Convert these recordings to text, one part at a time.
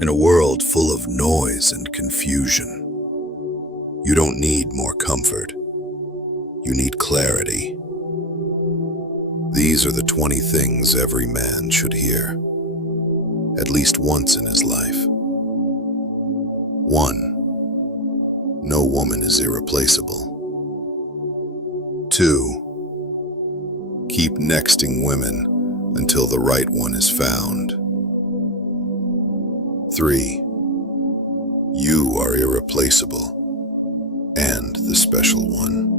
In a world full of noise and confusion, you don't need more comfort. You need clarity. These are the 20 things every man should hear, at least once in his life. 1. No woman is irreplaceable. 2. Keep nexting women until the right one is found. 3. You are irreplaceable and the special one.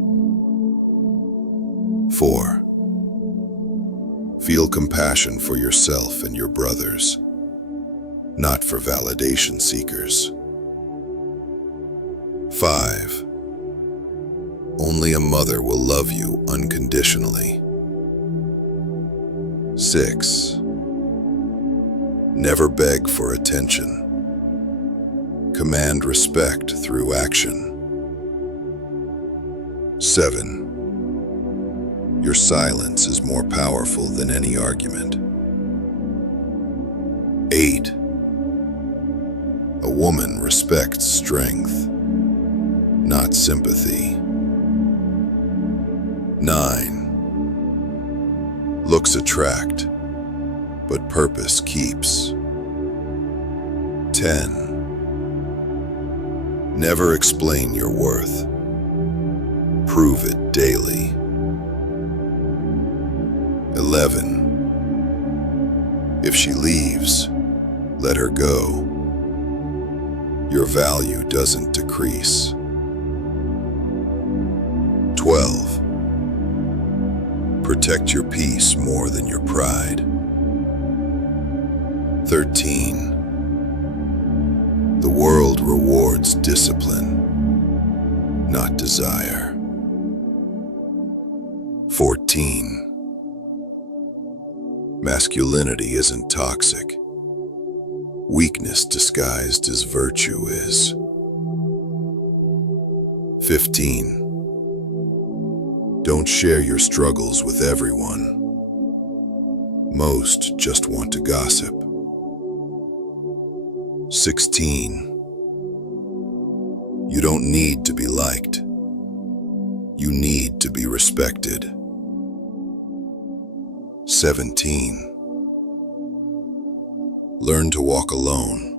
4. Feel compassion for yourself and your brothers, not for validation seekers. 5. Only a mother will love you unconditionally. 6. Never beg for attention. Command respect through action. 7. Your silence is more powerful than any argument. 8. A woman respects strength, not sympathy. 9. Looks attract, but purpose keeps. 10. Never explain your worth. Prove it daily. 11. If she leaves, let her go. Your value doesn't decrease. 12. Protect your peace more than your pride. 13. The world rewards discipline, not desire. 14. Masculinity isn't toxic. Weakness disguised as virtue is. 15. Don't share your struggles with everyone. Most just want to gossip. 16. You don't need to be liked. You need to be respected. 17. Learn to walk alone.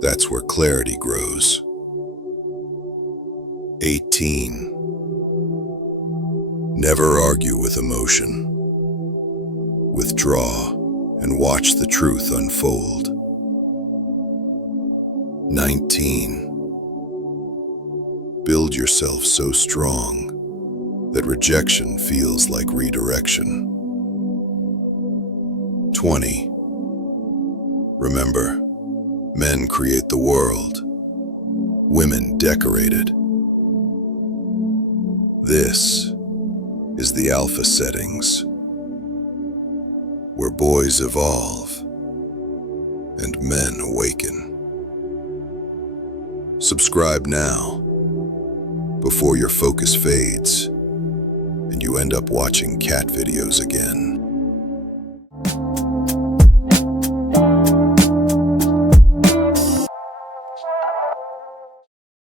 That's where clarity grows. 18. Never argue with emotion. Withdraw and watch the truth unfold. 19. Build yourself so strong that rejection feels like redirection. 20. Remember, men create the world, women decorate it. This is the alpha settings, where boys evolve and men awaken. Subscribe now, before your focus fades and you end up watching cat videos again.